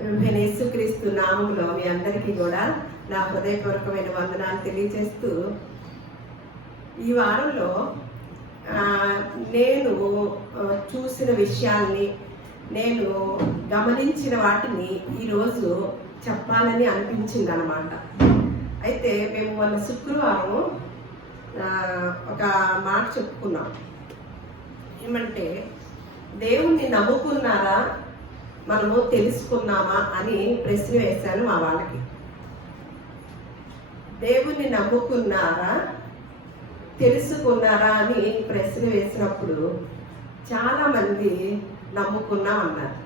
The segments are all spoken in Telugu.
యేసుక్రీస్తు నామములో మీ అందరికీ కూడా నా హృదయపూర్వకమైన వందనాలు తెలియజేస్తూ, ఈ వారంలో నేను చూసిన విషయాల్ని, నేను గమనించిన వాటిని ఈరోజు చెప్పాలని అనిపించింది అన్నమాట. అయితే మేము మొన్న శుక్రవారం ఒక మాట చెప్పుకున్నాం. ఏమంటే, దేవుణ్ణి నమ్ముకున్నారా, మనము తెలుసుకున్నామా అని ప్రశ్న వేశాను మా వాళ్ళకి. దేవుణ్ణి నమ్ముకున్నారా, తెలుసుకున్నారా అని ప్రశ్న వేసినప్పుడు చాలా మంది నమ్ముకున్నాం అన్నారు.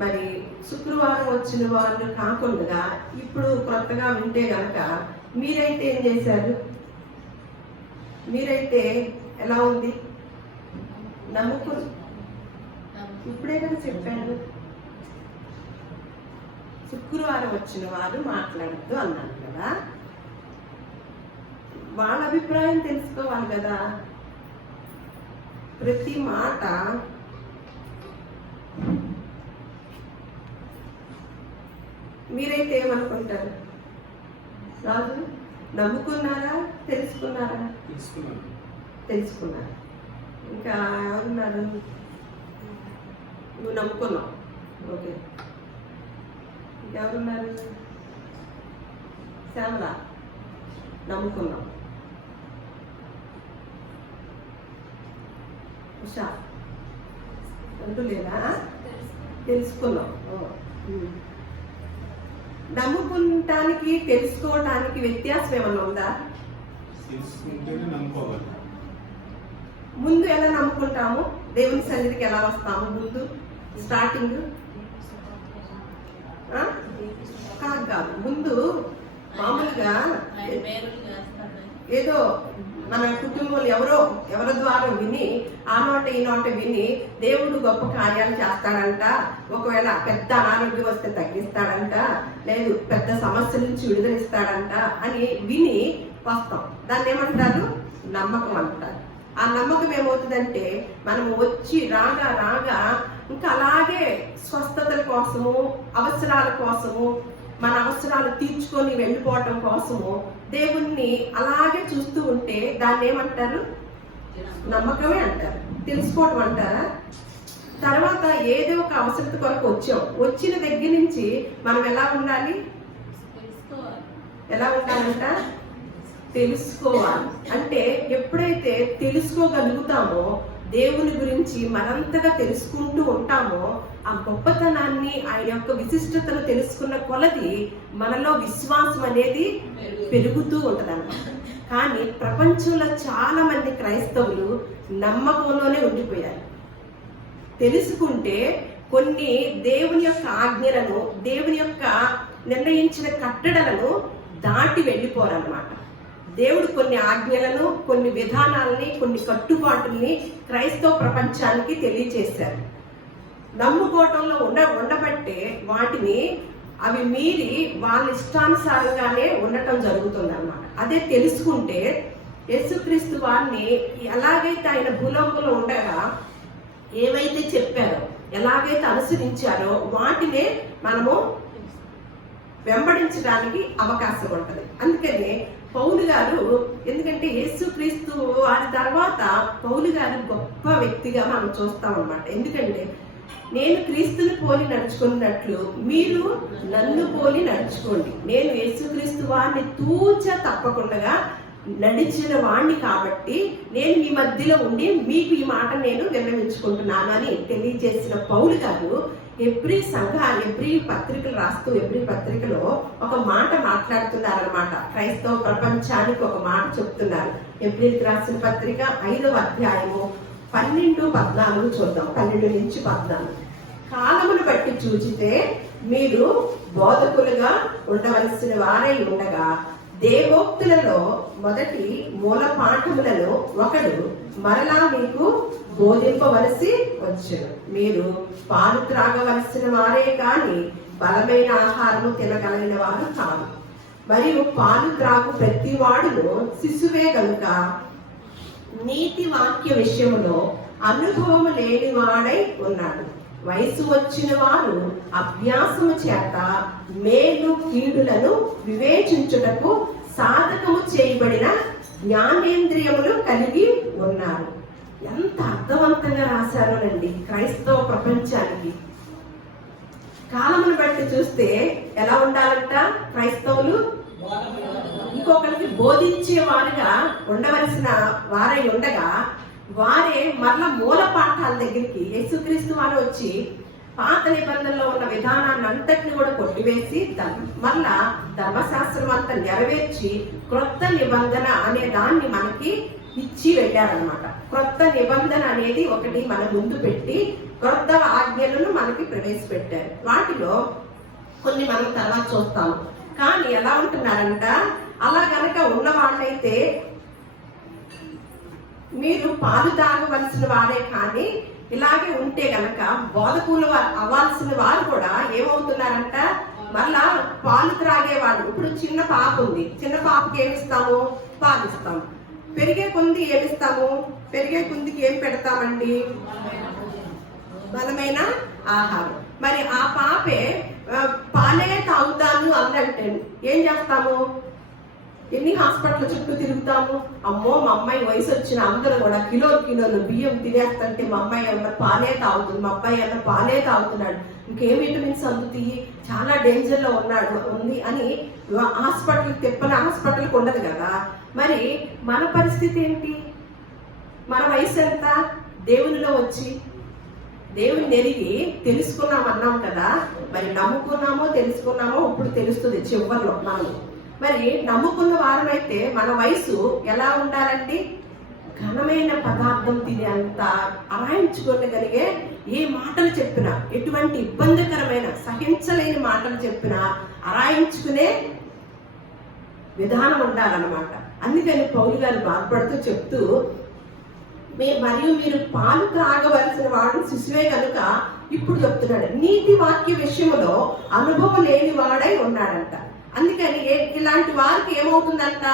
మరి శుక్రవారం వచ్చిన వాళ్ళు కాకుండా ఇప్పుడు కొత్తగా వింటే కనుక మీరైతే ఏం చేశారు? మీరైతే ఎలా ఉంది? ఇప్పుడే కదా చెప్పాను, శుక్రవారం వచ్చిన వారు మాట్లాడద్దు అన్నాను కదా. వాళ్ళ అభిప్రాయం తెలుసుకోవాలి కదా. ప్రతి మాట మీరైతే ఏమనుకుంటారు? రాజు, నమ్ముకున్నారా, తెలుసుకున్నారా? తెలుసుకున్నారు. ఇంకా ఎవరున్నారు? నువ్వు నమ్ముకున్నావు, ఓకే. ఇంకెవరున్నారు? శ్యామల, నమ్ముకున్నావు. ఉషా అంటూ లేదా? తెలుసుకున్నావు. నమ్ముకుంటానికి తెలుసుకోవటానికి వ్యత్యాసం ఏమన్నా ఉందా? ముందు ఎలా నమ్ముకుంటాము? దేవుని సన్నిధికి ఎలా వస్తాము? ముందు స్టార్టింగ్ కాదు. ముందు మామూలుగా ఏదో మన కుటుంబంలో ఎవరి ద్వారా విని, ఆ నోట ఈ నోట విని దేవుడు గొప్ప కార్యాలు చేస్తాడంట, ఒకవేళ పెద్ద అనారోగ్యం వస్తే తగ్గిస్తాడంట, లేదు పెద్ద సమస్యల నుంచి విడుదలిస్తాడంట అని విని వస్తాం. దాన్ని ఏమంటారు? నమ్మకం అంటారు. ఆ నమ్మకం ఏమవుతుందంటే, మనం వచ్చి రాగా ఇంకా అలాగే స్వస్థతల కోసము, అవసరాల కోసము, మన అవసరాలు తీర్చుకొని వెళ్ళిపోవటం కోసము దేవుణ్ణి అలాగే చూస్తూ ఉంటే దాన్ని ఏమంటారు? నమ్మకమే అంటారు. తెలుసుకోవటం అంటారా? తర్వాత ఏదో ఒక అవసరత కొరకు వచ్చిన దగ్గర నుంచి మనం ఎలా ఉండాలి? ఎలా ఉండాలంట? తెలుసుకోవాలి. అంటే ఎప్పుడైతే తెలుసుకోగలుగుతామో, దేవుని గురించి మరంతగా తెలుసుకుంటూ ఉంటామో, ఆ గొప్పతనాన్ని, ఆయన యొక్క విశిష్టతను తెలుసుకున్న కొలది మనలో విశ్వాసం అనేది పెరుగుతూ ఉంటదన్నమాట. కానీ ప్రపంచంలో చాలా మంది క్రైస్తవులు నమ్మకంలోనే ఉండిపోయారు. తెలుసుకుంటే కొన్ని దేవుని యొక్క ఆజ్ఞలను, దేవుని యొక్క నిర్ణయించిన కట్టడలను దాటి వెళ్ళిపోరన్నమాట. దేవుడు కొన్ని ఆజ్ఞలను, కొన్ని విధానాలని, కొన్ని కట్టుబాటుల్ని క్రైస్తవ ప్రపంచానికి తెలియజేశారు. నమ్ముకోవటంలో ఉండబట్టే వాటిని అవి మీరి వాళ్ళ ఇష్టానుసారంగానే ఉండటం జరుగుతుంది అన్నమాట. అదే తెలుసుకుంటే, యేసుక్రీస్తు వారిని ఎలాగైతే ఆయన భూలోకంలో ఉండగా ఏవైతే చెప్పారో, ఎలాగైతే అనుసరించారో వాటినే మనము వెంబడించడానికి అవకాశం ఉంటుంది. అందుకనే పౌలు గారు, ఎందుకంటే యేసుక్రీస్తు వారి తర్వాత పౌలు గారు గొప్ప వ్యక్తిగా మనం చూస్తాం అన్నమాట. ఎందుకంటే, నేను క్రీస్తుని పోలి నడుచుకున్నట్లు మీరు నన్ను పోలి నడుచుకోండి. నేను యేసుక్రీస్తు వారిని తూచ తప్పకుండా నడిచిన వాణ్ణి కాబట్టి నేను మీ మధ్యలో ఉండి మీకు ఈ మాట నేను విన్నవించుకుంటున్నాను అని తెలియజేసిన పౌలు గారు ఎబ్రీ పత్రికలు రాస్తూ, ఎబ్రీ పత్రికలో ఒక మాట మాట్లాడుతున్నారనమాట. క్రైస్తవ ప్రపంచానికి ఒక మాట చెప్తున్నారు. ఎబ్రీకి రాసిన పత్రిక 5వ అధ్యాయము 12-14 చూద్దాం. 12 నుంచి 14. కాలమును బట్టి చూచితే మీరు బోధకులుగా ఉండవలసిన వారై ఉండగా, దేవోక్తులలో మొదటి మూల పాఠములను ఒకడు మరలా మీకు బోధింపవలసి వచ్చును. మీరు పాలు త్రాగవలసిన వారే కాని బలమైన ఆహారము తినగలిగిన వారు కాదు. మరియు పాలు త్రాగు ప్రతి వాడును శిశువే కనుక నీతి వాక్య విషయములో అనుభవం లేనివాడై ఉన్నాడు. వయసు వచ్చిన వారు అభ్యాసము చేత మేలు కీడులను వివేచించుటకు సాధకము చేయబడిన జ్ఞానేంద్రియములు కలిగి ఉన్నారు. ఎంత అర్థవంతంగా రాశారోనండి క్రైస్తవ ప్రపంచానికి. కాలమును బట్టి చూస్తే ఎలా ఉండాలంట క్రైస్తవులు? ఇంకొకరికి బోధించే వారుగా ఉండవలసిన వారై ఉండగా వారే మరలా మూల పాఠాల దగ్గరికి యేసుక్రీస్తు వారు వచ్చి పాత నిబంధనలో ఉన్న విధానాన్ని అంతటిని కూడా కొట్టివేసి మరలా ధర్మశాస్త్రం అంతా నెరవేర్చి క్రొత్త నిబంధన అనే దాన్ని మనకి ఇచ్చి వెళ్ళారనమాట. క్రొత్త నిబంధన అనేది ఒకటి మన ముందు పెట్టి క్రొత్త ఆజ్ఞలను మనకి ప్రవేశపెట్టారు. వాటిలో కొన్ని మనం తర్వాత చూస్తాము. కానీ ఎలా ఉంటున్నారంట, అలా కనుక ఉన్న వాళ్ళైతే మీరు పాలు తాగవలసిన వారే, కానీ ఇలాగే ఉంటే గనక బోధకులు అవ్వాల్సిన వారు కూడా ఏమవుతున్నారంట, మళ్ళా పాలు త్రాగేవాళ్ళు. ఇప్పుడు చిన్న పాప ఉంది, చిన్న పాపకి ఏమిస్తాము? పాలు ఇస్తాము. పెరిగే కొంది ఏమిస్తాము? పెరిగే కొందికి ఏం పెడతామండి? బలమైన ఆహారం. మరి ఆ పాపే పాలే తాగుతాను అందంటే ఏం చేస్తాము? ఎన్ని హాస్పిటల్ చుట్టూ తిరుగుతాము. అమ్మో మా అమ్మాయి వయసు వచ్చిన అందరూ కూడా కిలోలు బియ్యం తినేస్తుంటే మా అమ్మాయి అన్న పాలే తాగుతుంది, మా అబ్బాయి అన్న పాలే తాగుతున్నాడు, ఇంకేం విటమిన్స్ అందుతాయి, చాలా డేంజర్ లో ఉంది అని హాస్పిటల్ తిప్పని హాస్పిటల్కి ఉండదు కదా. మరి మన పరిస్థితి ఏంటి? మన వయసు ఎంత? దేవునిలో వచ్చి దేవుని నెరిగి తెలుసుకున్నాం అన్నాం కదా. మరి నమ్ముకున్నామో తెలుసుకున్నామో ఇప్పుడు తెలుస్తుంది చివరిలో మనం. మరి నమ్ముకున్న వారమైతే మన వయసు ఎలా ఉండాలండి? ఘనమైన పదార్థం తినే అంత అరాయించుకోగలిగే ఏ మాటలు చెప్పినా, ఎటువంటి ఇబ్బందికరమైన సహించలేని మాటలు చెప్పినా అరాయించుకునే విధానం ఉండాలన్నమాట. అందుకని పౌలు గారు బాధపడుతూ చెప్తూ, మరియు మీరు పాలు త్రాగవలసిన వాడు శిశువే కనుక ఇప్పుడు చెప్తున్నాడు, నీతి వాక్య విషయంలో అనుభవం లేని వాడై ఉన్నాడంట. అందుకని ఇలాంటి వారికి ఏమవుతుందంట,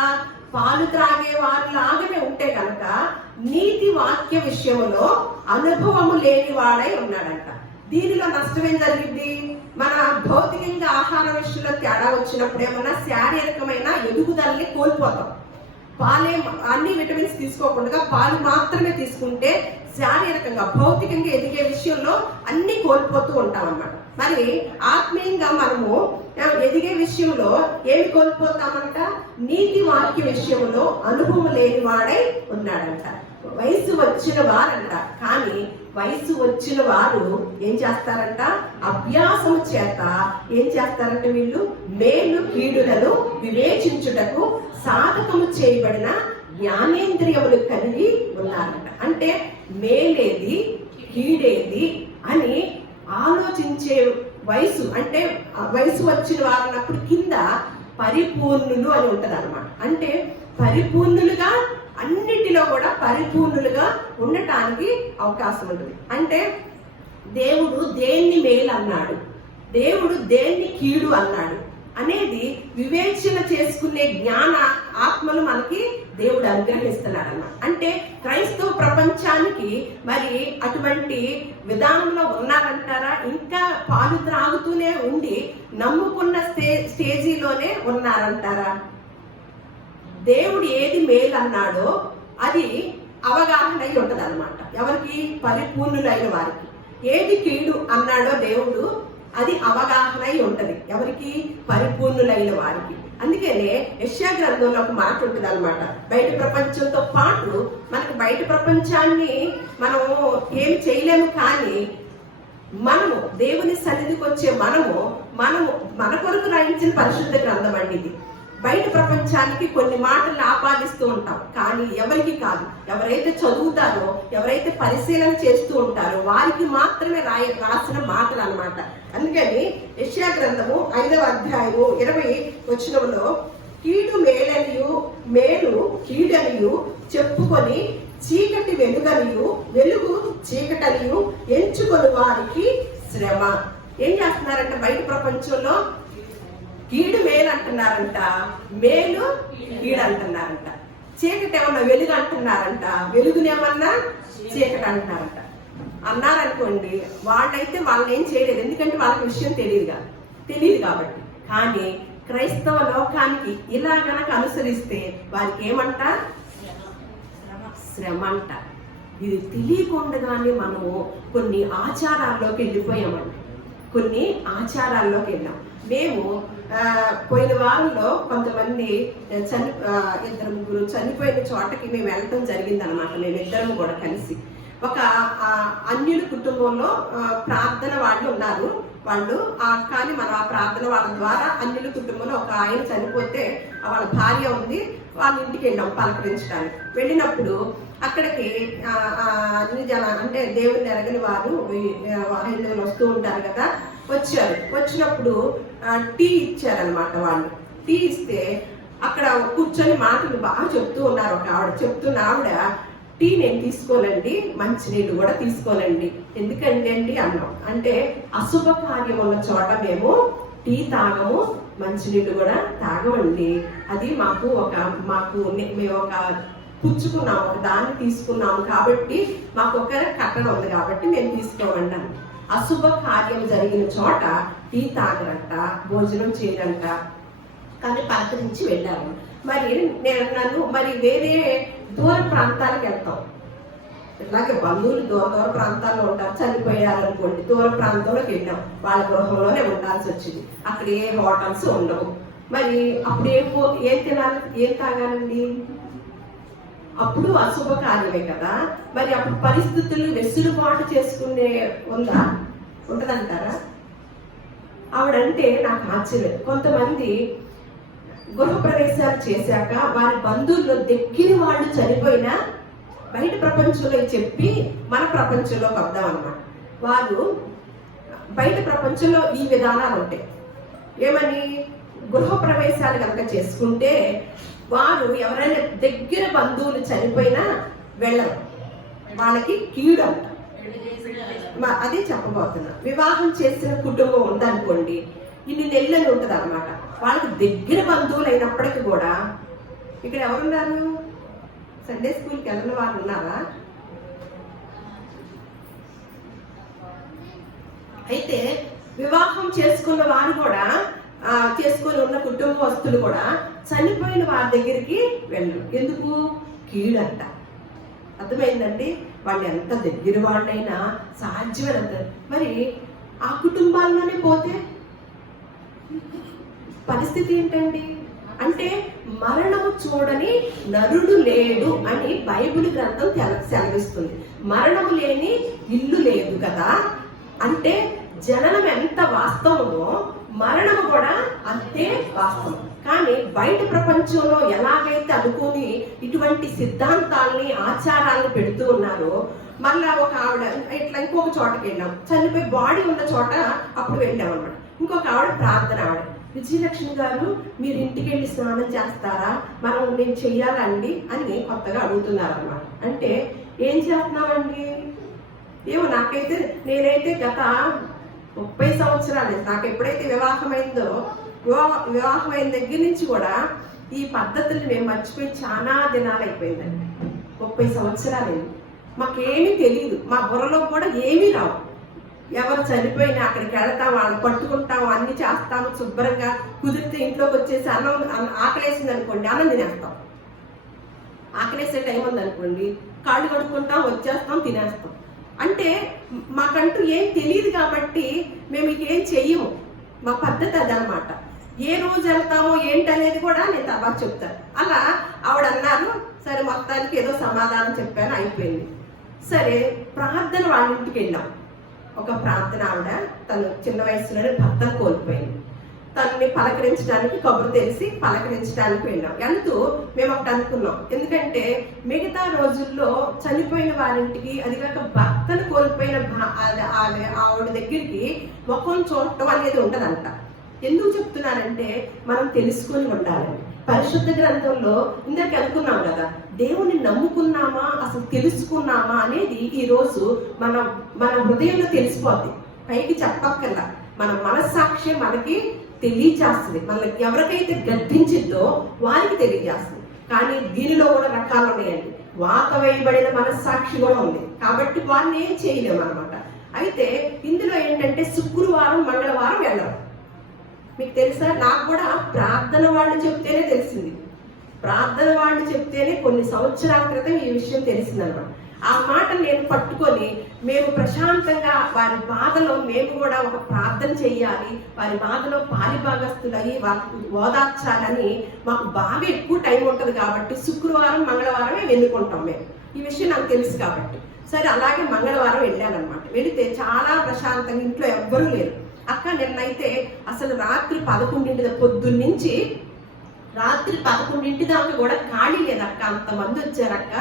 పాలు త్రాగే వారు లాగానే ఉంటే కనుక నీతి వాక్య విషయంలో అనుభవము లేని వాడై ఉన్నాడంట. దీనిలో నష్టం ఏం జరిగింది? మన భౌతికంగా ఆహార విషయంలో తేడా వచ్చినప్పుడు ఏమన్నా శారీరకమైన ఎదుగుదలని కోల్పోతాం. పాలే అన్ని విటమిన్స్ తీసుకోకుండా పాలు మాత్రమే తీసుకుంటే శారీరకంగా భౌతికంగా ఎదిగే విషయంలో అన్ని కోల్పోతూ ఉంటాం అన్నమాట. మరి ఆత్మీయంగా మనము ఎదిగే విషయంలో ఏమి కోల్పోతామంట? నీతి వాక్య విషయంలో అనుభవం లేని వాడై ఉన్నాడంట. వయసు వచ్చిన వారంట. కానీ వయసు వచ్చిన వారు ఏం చేస్తారంట? అభ్యాసం చేత ఏం చేస్తారంటే వీళ్ళు మేలు కీడులను వివేచించుటకు సాధకము చేయబడిన జ్ఞానేంద్రియములు కలిగి ఉన్నారంట. అంటే మేలేది కీడేది అని ఆలోచించే వయసు. అంటే వయసు వచ్చిన వారన్నప్పుడు కింద పరిపూర్ణులు అని ఉంటది అనమాట. అంటే పరిపూర్ణులుగా అన్నిటిలో కూడా పరిపూర్ణులుగా ఉండటానికి అవకాశం ఉంటుంది. అంటే దేవుడు దేన్ని మేలు అన్నాడు, దేవుడు దేన్ని కీడు అన్నాడు అనేది వివేచన చేసుకునే జ్ఞాన ఆత్మలు మనకి దేవుడు అనుగ్రహిస్తున్నాడు అన్నమాట. అంటే క్రైస్తవ ప్రపంచానికి మరి అటువంటి విధానంలో ఉన్నారంటారా? ఇంకా పాలు త్రాగుతూనే ఉండి నమ్ముకున్న స్టేజీలోనే ఉన్నారంటారా? దేవుడు ఏది మేలు అన్నాడో అది అవగాహన అయి ఉంటది అనమాట. ఎవరికి? పరిపూర్ణులైన వారికి. ఏది కీడు అన్నాడో దేవుడు అది అవగాహన అయి ఉంటది. ఎవరికి? పరిపూర్ణులైన వారికి. అందుకనే యెషయా గ్రంథంలో ఒక మాట ఉంటుంది అనమాట. బయట ప్రపంచంతో పాటు మనకి బయట ప్రపంచాన్ని మనం ఏం చేయలేము, కానీ మనము దేవుని సన్నిధికి వచ్చే మనము మన కొరకు రాయించిన పరిశుద్ధ గ్రంథం అండి ఇది. బయట ప్రపంచానికి కొన్ని మాటలు ఆపాదిస్తూ ఉంటాం, కానీ ఎవరికి కాదు. ఎవరైతే చదువుతారో, ఎవరైతే పరిశీలన చేస్తూ ఉంటారో వారికి మాత్రమే రాసిన మాటలు అన్నమాట. అందుకని యెషయా గ్రంథము 5వ అధ్యాయము 20వ వచనంలో కీడు మేలనియు మేలు కీడనియు చెప్పుకొని చీకటి వెలుగనియు వెలుగు చీకటనియు ఎంచుకొని వారికి శ్రమ. ఏం చేస్తున్నారంట? బయట ప్రపంచంలో కీడు మేలు అంటున్నారంట, మేలు కీడు అంటున్నారంట. చీకటి ఏమన్నా వెలుగు అంటున్నారంట, వెలుగునేమన్నా చీకటి అంటున్నారంట. అన్నారనుకోండి, వాళ్ళైతే వాళ్ళని ఏం చేయలేదు, ఎందుకంటే వాళ్ళకి విషయం తెలియదు కాబట్టి. కానీ క్రైస్తవ లోకానికి ఇలా గనక అనుసరిస్తే వారికి ఏమంట? శ్రమ అంట. ఇది తెలియకుండానే మనము కొన్ని ఆచారాల్లోకి వెళ్ళిపోయామండి. మేము పోయిన వారంలో కొంతమంది ఇద్దరు ముగ్గురు చనిపోయిన చోటకి మేము వెళ్ళటం జరిగిందనమాట. మేమిద్దరం కూడా కలిసి ఒక అన్యుల కుటుంబంలో ప్రార్థన వాళ్ళు ఉన్నారు. కానీ మనం ఆ ప్రార్థన వాళ్ళ ద్వారా అన్యుల కుటుంబంలో ఒక ఆయన చనిపోతే వాళ్ళ భార్య ఉంది, వాళ్ళ ఇంటికి వెళ్ళాం పలకరించడానికి. వెళ్ళినప్పుడు అక్కడికి అన్ని అంటే దేవుని ఎరగని వారు హిందువులు వస్తూ ఉంటారు కదా, వచ్చినప్పుడు టీ ఇచ్చారనమాట. వాళ్ళు టీ ఇస్తే అక్కడ కూర్చొని మాటలు బాగా చెప్తూ ఉన్నారు. ఒక ఆవిడ చెప్తున్న ఆవిడ, టీ నేను తీసుకోనండి, మంచినీళ్ళు కూడా తీసుకోనండి. ఎందుకంటే అండి అన్నాం, అంటే అశుభ కార్యం ఉన్న చోట మేము టీ తాగము, మంచినీళ్ళు కూడా తాగమండి. అది మేము ఒక పుచ్చుకున్నాము, ఒక దాన్ని తీసుకున్నాము కాబట్టి మాకు ఒక కట్టడం ఉంది కాబట్టి మేము తీసుకోమండి అని. అశుభ కార్యం జరిగిన చోట టీ తాగరంట, భోజనం చేయరంట, కానీ పలకరించి వెళ్ళాము. మరి మరి వేరే దూర ప్రాంతాలకు వెళ్తాం. ఇట్లాగే బంధువులు దూర ప్రాంతాల్లో ఉంటారు, చనిపోయారనుకోండి, దూర ప్రాంతంలోకి వెళ్ళాం, వాళ్ళ గృహంలోనే ఉండాల్సి వచ్చింది. అక్కడ ఏ హోటల్స్ ఉండవు. మరి అప్పుడు ఏం తినాలి, ఏం తాగాలండి? అప్పుడు అశుభ కార్యమే కదా. మరి అప్పుడు పరిస్థితులు వెసులుబాటు చేసుకునే ఉంటదంటారా? ఆవిడంటే నాకు ఆశ్చర్యం. కొంతమంది గృహప్రవేశాలు చేశాక వారి బంధువుల్లో దగ్గర వాళ్ళు చనిపోయినా బయట ప్రపంచంలో చెప్పి మన ప్రపంచంలోకి వద్దామన్నమాట. వారు బయట ప్రపంచంలో ఈ విధానాలు ఉంటాయి. ఏమని? గృహప్రవేశాలు కనుక చేసుకుంటే వారు ఎవరైనా దగ్గర బంధువులు చనిపోయినా వెళ్ళరు, వాళ్ళకి కీడు అంట. అదే చెప్పబోతున్నా. వివాహం చేసిన కుటుంబం ఉందనుకోండి, ఇన్ని నెలలు ఉంటుంది అనమాట. వాళ్ళకి దగ్గర బంధువులు అయినప్పటికీ కూడా, ఇక్కడ ఎవరున్నారు? సండే స్కూల్కి వెళ్ళిన వారు ఉన్నారా? అయితే వివాహం చేసుకున్న వారు కూడా, చేసుకొని ఉన్న కుటుంబస్తులు కూడా చనిపోయిన వారి దగ్గరికి వెళ్ళరు. ఎందుకు? కీడంట. అర్థమైందండి? వాళ్ళు ఎంత దగ్గర వాళ్ళైనా సాధ్యమైనంత. మరి ఆ కుటుంబాల్లోనే పోతే పరిస్థితి ఏంటండి? అంటే మరణము చూడని నరుడు లేడు అని బైబిల్ గ్రంథం సెలవిస్తుంది. మరణము లేని ఇల్లు లేదు కదా. అంటే జననం ఎంత వాస్తవమో మరణము కూడా అంతే వాస్తవం. కానీ బయట ప్రపంచంలో ఎలాగైతే అనుకుని ఇటువంటి సిద్ధాంతాలని ఆచారాలను పెడుతూ ఉన్నారో, మళ్ళా ఒక ఆవిడ ఇట్లా ఇంకొక చోటకి వెళ్ళాం, చనిపోయి బాడీ ఉన్న చోట అప్పుడు వెళ్ళాం అనమాట. ఇంకొక ఆవిడ ప్రార్థన, ఆవిడ విజయలక్ష్మి గారు మీరు ఇంటికి వెళ్ళి స్నానం చేస్తారా, నేను చెయ్యాలండి అని కొత్తగా అడుగుతున్నారు అనమాట. అంటే ఏం చేస్తున్నామండి? ఏమో నేనైతే గత 30 సంవత్సరాలు, నాకు ఎప్పుడైతే వివాహమైందో, వివాహమైన దగ్గర నుంచి కూడా ఈ పద్ధతులు మేము మర్చిపోయి చాలా దినాలు అయిపోయిందండి. 30 సంవత్సరాలైంది. మాకేమీ తెలియదు, మా బుర్రలో కూడా ఏమీ రావు. ఎవరు చనిపోయినా అక్కడికి వెళతాం, వాళ్ళని పట్టుకుంటాం, అన్ని చేస్తాము శుభ్రంగా. కుదిరితే ఇంట్లోకి వచ్చేసి ఆకలేసింది అనుకోండి, అన్నం తినేస్తాం. ఆకలేసే టైం ఉందనుకోండి, కాళ్ళు కడుక్కుంటాం, వచ్చేస్తాం, తినేస్తాం. అంటే మాకంటూ ఏం తెలియదు కాబట్టి మేము ఏం చెయ్యము. మా పద్ధతి అదనమాట. ఏ రోజు వెళ్తామో ఏంటనేది కూడా నేను తర్వాత చెప్తాను. అలా ఆవిడ అన్నారు. సరే, మొత్తానికి ఏదో సమాధానం చెప్పాను, అయిపోయింది. సరే, ప్రార్థన వాళ్ళ ఇంటికి వెళ్ళాం. ఒక ప్రార్థన ఆవిడ, తను చిన్న వయసులోనే భర్తను కోల్పోయింది. తనని పలకరించడానికి, కబురు తెలిసి పలకరించడానికి వెళ్ళాం. వెళ్తూ మేము ఒకటి అనుకున్నాం, ఎందుకంటే మిగతా రోజుల్లో చనిపోయిన వారింటికి, అదిగాక భర్తను కోల్పోయిన ఆవిడ దగ్గరికి ముఖం చూడటం అనేది ఉండదంట. ఎందుకు చెప్తున్నానంటే మనం తెలుసుకొని ఉండాలండి. పరిశుద్ధ గ్రంథంలో ఇందాక అనుకున్నాం కదా, దేవుని నమ్ముకున్నామా, అసలు తెలుసుకున్నామా అనేది ఈ రోజు మన హృదయంలో తెలిసిపోద్ది. పైకి చెప్పక్కర్లా, మన మనస్సాక్షి మనకి తెలియజేస్తుంది. మనకి ఎవరికైతే గద్దించిందో వారికి తెలియజేస్తుంది. కానీ దీనిలో కూడా రకాలు ఉన్నాయండి. వాత వేయబడిన మనస్సాక్షి కూడా ఉంది. కాబట్టి వారిని ఏం చేయలేము అనమాట. అయితే ఇందులో ఏంటంటే శుక్రవారం మంగళవారం వెళ్ళరు. మీకు తెలుసా, నాకు కూడా ప్రార్థన వాళ్ళు చెప్తేనే తెలిసింది. ప్రార్థన వాళ్ళు చెప్తేనే కొన్ని సంవత్సరాల క్రితం ఈ విషయం తెలిసిందన్నమాట. ఆ మాట నేను పట్టుకొని మేము ప్రశాంతంగా వారి బాధలో మేము కూడా ఒక ప్రార్థన చెయ్యాలి, వారి బాధలో పాలిభాగస్తులయ్యి వాళ్ళకి ఓదార్చాలని మాకు బాగా ఎక్కువ టైం ఉంటుంది కాబట్టి శుక్రవారం మంగళవారమే వెళ్ళుకుంటాం మేము. ఈ విషయం నాకు తెలుసు కాబట్టి సరే అలాగే మంగళవారం వెళ్ళానమాట. వెళితే చాలా ప్రశాంతంగా, ఇంట్లో ఎవ్వరూ లేరు. అక్క నిన్నైతే అసలు రాత్రి 11 పొద్దున్నుంచి రాత్రి 11 దాకా కూడా ఖాళీ లేదక్క, అంతమంది వచ్చారక్క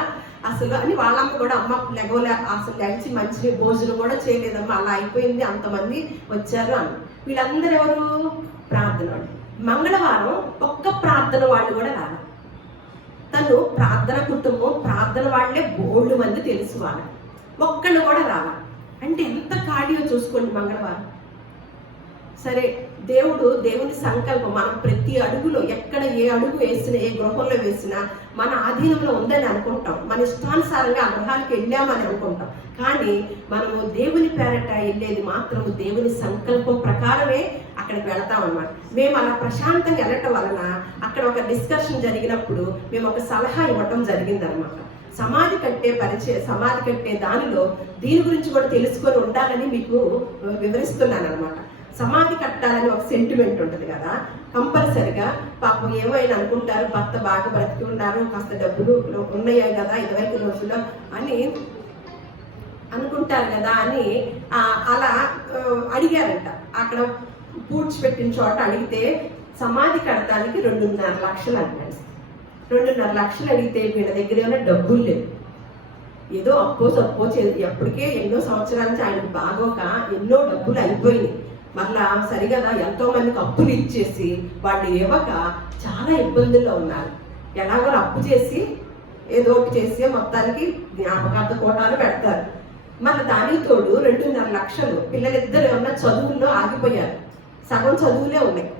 అసలు అని వాళ్ళమ్మ కూడా, అమ్మ లెగోలే అసలు లేచి మంచి భోజనం కూడా చేయలేదమ్మా, అలా అయిపోయింది, అంతమంది వచ్చారు అని. వీళ్ళందరూ ఎవరు? ప్రార్థన వాళ్ళు. మంగళవారం ఒక్క ప్రార్థన వాళ్ళు కూడా రాదు. తను ప్రార్థన కుటుంబం, ప్రార్థన వాళ్ళే బోల్డ్ మంది తెలుసు వాళ్ళకి, ఒక్కళ్ళు కూడా రావాలి. అంటే ఎంత ఖాళీయో చూసుకోండి మంగళవారం. సరే దేవుని సంకల్పం మనం ప్రతి అడుగులో ఎక్కడ ఏ అడుగు వేసినా, ఏ గృహంలో వేసినా మన ఆధీనంలో ఉందని అనుకుంటాం, మన ఇష్టానుసారంగా ఆ గృహానికి వెళ్ళామని అనుకుంటాం. కానీ మనము దేవుని పేరట వెళ్ళేది మాత్రము దేవుని సంకల్పం ప్రకారమే అక్కడికి వెళతాం అన్నమాట. మేము అలా ప్రశాంతంగా వెళ్ళటం వలన అక్కడ ఒక డిస్కషన్ జరిగినప్పుడు మేము ఒక సలహా ఇవ్వటం జరిగిందనమాట. సమాధి కట్టే దానిలో దీని గురించి కూడా తెలుసుకొని ఉండాలని మీకు వివరిస్తున్నాను అనమాట. సమాధి కట్టాలని ఒక సెంటిమెంట్ ఉంటుంది కదా, కంపల్సరిగా పాపం ఏమైనా అనుకుంటారు, భర్త బాగా బ్రతికి ఉన్నారు, కాస్త డబ్బులు ఉన్నాయా కదా ఇదివరకు రోజుల్లో అని అనుకుంటారు కదా అని అలా అడిగారంట. అక్కడ పూడ్చిపెట్టిన చోట అడిగితే సమాధి కట్టడానికి 2.5 లక్షలు అడిగాడు. 2.5 లక్షలు అడిగితే వీళ్ళ దగ్గర ఏమైనా డబ్బులు లేవు, ఏదో అప్పో ఎప్పటికే ఎన్నో సంవత్సరాల నుంచి ఆయనకు బాగోక ఎన్నో డబ్బులు అయిపోయినాయి. మళ్ళా సరిగదా ఎంతో మందికి అప్పులు ఇచ్చేసి వాళ్ళు ఇవ్వక చాలా ఇబ్బందుల్లో ఉన్నారు. ఎలాగో అప్పు చేసి ఏదో ఒకటి చేసి మొత్తానికి జ్ఞాపకార్థ కోటాలు పెడతారు. మన దానికి తోడు 2.5 లక్షలు పిల్లలిద్దరు ఏమన్నా చదువుల్లో ఆగిపోయారు, సగం చదువులే ఉన్నాయి,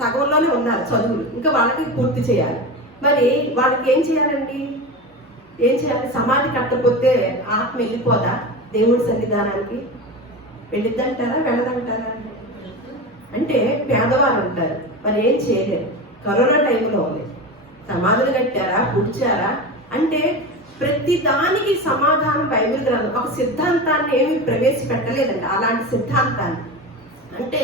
సగంలోనే ఉన్నారు చదువులు, ఇంకా వాళ్ళకి పూర్తి చేయాలి. మరి వాళ్ళకి ఏం చేయాలండి? ఏం చేయాలి? సమాధి కట్టకపోతే ఆత్మ వెళ్ళిపోదా దేవుడి సన్నిధానానికి? వెళ్ళిద్దంటారా వెళ్ళదంటారా? అంటే పేదవారు అంటారు, మరి ఏం చేయలేరు. కరోనా టైంలో ఉంది, సమాధులు కట్టారా, పుడిచారా అంటే ప్రతి దానికి సమాధానం బైబిల్ గ్రంథం ఒక సిద్ధాంతాన్ని ఏమి ప్రవేశపెట్టలేదండి. అలాంటి సిద్ధాంతాన్ని అంటే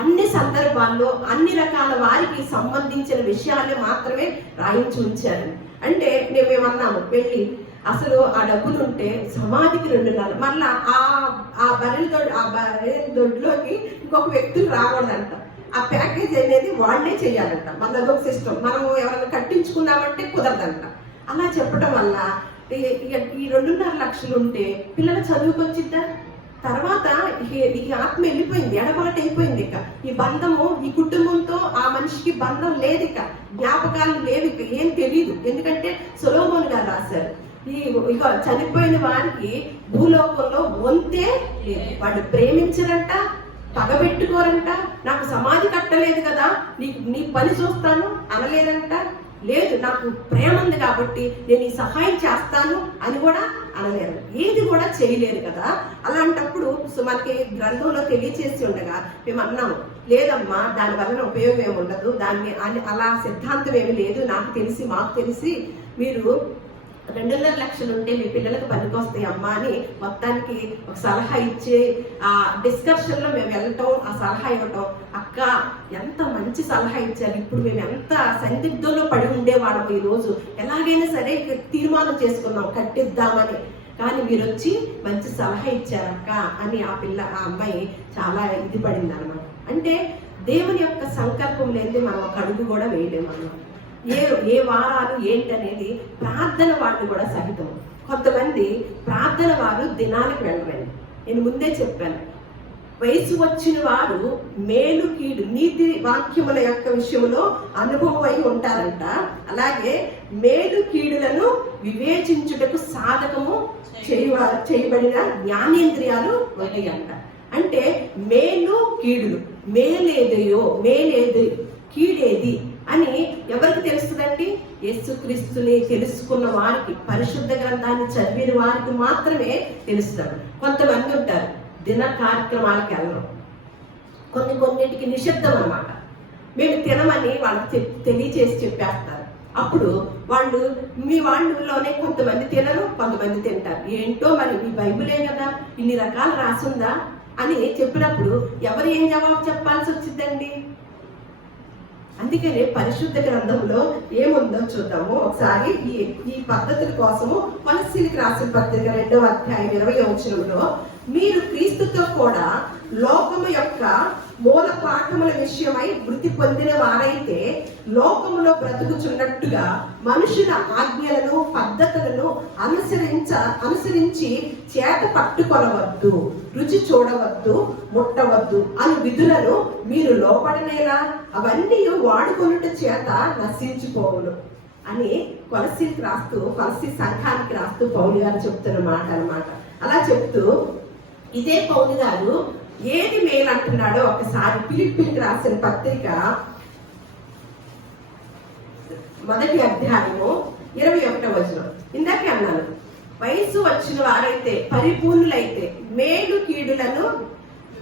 అన్ని సందర్భాల్లో అన్ని రకాల వారికి సంబంధించిన విషయాలే మాత్రమే రాయించి ఉంచారు. అంటే మేమేమన్నాము వెళ్ళి అసలు ఆ డబ్బులు ఉంటే సమాధికి 2.5 మళ్ళా ఆ బర్రెల దొడ్లోకి ఇంకొక వ్యక్తులు రాకూడదంట. ఆ ప్యాకేజ్ అనేది వాళ్ళే చేయాలంట. మళ్ళీ అదొక సిస్టమ్. మనం ఎవరైనా కట్టించుకున్నామంటే కుదరదంట. అలా చెప్పడం వల్ల ఈ 2.5 లక్షలు ఉంటే పిల్లల చదువుకొచ్చిద్దా? తర్వాత ఈ ఆత్మ వెళ్ళిపోయింది, ఎడబాటు అయిపోయింది. ఇక ఈ బంధము, ఈ కుటుంబంతో ఆ మనిషికి బంధం లేదు, ఇక జ్ఞాపకాలు లేవు, ఇక ఏం తెలియదు. ఎందుకంటే సొలొమోను గారు రాశారు, ఇక చనిపోయిన వారికి భూలోకంలో వంతే లేదు. వాళ్ళు ప్రేమించరంట, పగబెట్టుకోరంట, నాకు సమాధి కట్టలేదు కదా నీ పని చూస్తాను అనలేదంట. లేదు, నాకు ప్రేమ ఉంది కాబట్టి నేను ఈ సహాయం చేస్తాను అని కూడా అనలేరు. ఏది కూడా చేయలేరు కదా. అలాంటప్పుడు మనకి గ్రంథంలో తెలియచేసి ఉండగా మేము అన్నాము, లేదమ్మా దానివల్ల ఉపయోగం ఏమి ఉండదు, దాన్ని అలా సిద్ధాంతం ఏమి లేదు, మాకు తెలిసి మీరు 2.5 లక్షలు ఉంటే మీ పిల్లలకు పనికొస్తాయి అమ్మా అని మొత్తానికి ఒక సలహా ఇచ్చి ఆ డిస్కషన్లో మేము వెళ్ళటం, ఆ సలహా ఇవ్వటం. అక్క ఎంత మంచి సలహా ఇచ్చారు, ఇప్పుడు మేము ఎంత సందిగ్ధంలో పడి ఉండేవాళ్ళం, ఈరోజు ఎలాగైనా సరే తీర్మానం చేసుకున్నాం కట్టిద్దామని, కానీ మీరు వచ్చి మంచి సలహా ఇచ్చారక్క అని ఆ అమ్మాయి చాలా ఇది పడింది అనమాట. అంటే దేవుని యొక్క సంకల్పం లేనిది మనం ఒక అడుగు కూడా వేయలేము అన్నమాట. ఏ వారాలు ఏంటనేది ప్రార్థన వాళ్ళు కూడా సహితం. కొంతమంది ప్రార్థన వారు దినాలకు వెళ్ళరండి. నేను ముందే చెప్పాను, వయసు వచ్చిన వారు మేలు కీడు నీతి వాక్యముల యొక్క విషయంలో అనుభవం అయి ఉంటారంట. అలాగే మేలు కీడులను వివేచించుటకు సాధకము చేయబడిన జ్ఞానేంద్రియాలు ఉంటాయంట. అంటే మేలు కీడులు, మేలేది కీడేది అని ఎవరికి తెలుస్తుందండి? యేసుక్రీస్తుని తెలుసుకున్న వారికి, పరిశుద్ధ గ్రంథాన్ని చదివిన వారికి మాత్రమే తెలుస్తారు. కొంతమంది ఉంటారు దిన కార్యక్రమాలకు వెళ్ళడం, కొన్నిటికి నిషిద్ధం అన్నమాట. మేము తినమని వాళ్ళకి తెలియచేసి చెప్పేస్తారు. అప్పుడు వాళ్ళు మీ వాళ్ళలోనే కొంతమంది తినరు, కొంతమంది తింటారు. ఏంటో మరి మీ బైబిలే కదా ఇన్ని రకాలు రాసుందా అని చెప్పినప్పుడు ఎవరు ఏం జవాబు చెప్పాల్సి వచ్చిందండి? అందుకనే పరిశుద్ధ గ్రంథంలో ఏముందో చూద్దాము ఒకసారి. ఈ పద్ధతుల కోసము కొలస్సీలకు రాసిన పత్రిక 2వ అధ్యాయం 20వ వచనంలో, మీరు క్రీస్తుతో కూడా లోకము యొక్క మూల పాఠముల విషయమై వృద్ధి పొందిన వారైతే లోకములో బ్రతుకుచున్నట్టుగా మనుషుల ఆజ్ఞలను పద్ధతులను అనుసరించి చేత పట్టుకొనవద్దు, రుచి చూడవద్దు, ముట్టవద్దు అని విధులను మీరు లోపడనేలా అవన్నీ వాడుకొనుట చేత నశించిపోవును అని కొలస్సీ సంఘానికి రాస్తూ పౌలు గారు చెప్తున్న మాట అన్నమాట. అలా చెప్తూ ఇదే పౌలు గారు ఏది మేలు అంటున్నాడో ఒకసారి ఫిలిప్పీలకు రాసిన పత్రిక 1వ అధ్యాయము 21వ వచనం. ఇందాకే అన్నాను, వయసు వచ్చిన వారైతే పరిపూర్ణులైతే మేలు కీడులను